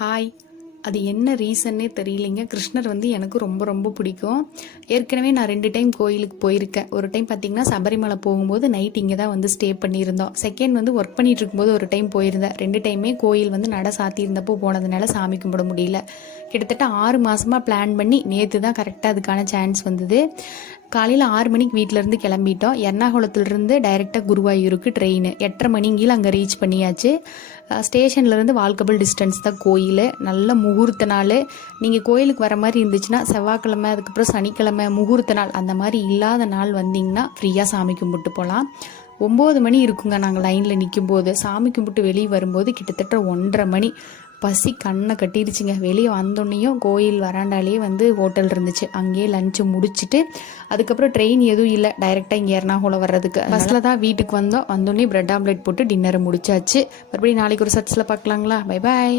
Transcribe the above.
Hi. அது என்ன ரீசன்னே தெரியலைங்க. கிருஷ்ணர் வந்து எனக்கு ரொம்ப ரொம்ப பிடிக்கும். ஏற்கனவே நான் 2 டைம் கோயிலுக்கு போயிருக்கேன். ஒரு டைம் பார்த்தீங்கன்னா சபரிமலை போகும்போது நைட் இங்கே தான் வந்து ஸ்டே பண்ணியிருந்தோம். செகண்ட் வந்து ஒர்க் பண்ணிட்டு இருக்கும்போது ஒரு டைம் போயிருந்தேன். 2 டைமே கோயில் வந்து நட சாத்தியிருந்தப்போ போனதுனால சாமி கும்பிட முடியல. கிட்டத்தட்ட 6 மாதமாக பிளான் பண்ணி நேற்று தான் கரெக்டாக அதுக்கான சான்ஸ் வந்தது. காலையில் 6 மணிக்கு வீட்டிலேருந்து கிளம்பிட்டோம். எர்ணாகுளத்துலேருந்து டைரெக்டாக குருவாயூருக்கு ட்ரெயின் 8:30 மணிங்கில் அங்கே ரீச் பண்ணியாச்சு. ஸ்டேஷன்லேருந்து வால்கபிள் டிஸ்டன்ஸ் தான் கோயில். நல்ல முகூர்த்த நாள். நீங்கள் கோயிலுக்கு வர மாதிரி இருந்துச்சுன்னா செவ்வாய்க்கிழமை, அதுக்கப்புறம் சனிக்கிழமை முகூர்த்த நாள் அந்த மாதிரி இல்லாத நாள் வந்தீங்கன்னா ஃப்ரீயாக சாமி கும்பிட்டு போகலாம். 9 மணி இருக்குங்க. நாங்கள் லைனில் நிற்கும் போது சாமி கும்பிட்டு வெளியே வரும்போது கிட்டத்தட்ட 1:30 மணி. பசி கண்ணை கட்டிடுச்சுங்க. வெளியே வந்தோடனையும் கோயில் வராண்டாலேயே வந்து ஹோட்டல் இருந்துச்சு. அங்கேயே லஞ்சு முடிச்சுட்டு அதுக்கப்புறம் ட்ரெயின் எதுவும் இல்லை, டைரெக்டாக இங்கே எர்ணாகுளம் வர்றதுக்கு பஸ்ஸில் தான் வீட்டுக்கு வந்தோம். வந்தோடனே பிரெட் ஆம்லெட் போட்டு டின்னரை முடிச்சாச்சு. மறுபடியும் நாளைக்கு ஒரு சர்ச்சில் பார்க்கலாங்களா? Bye bye.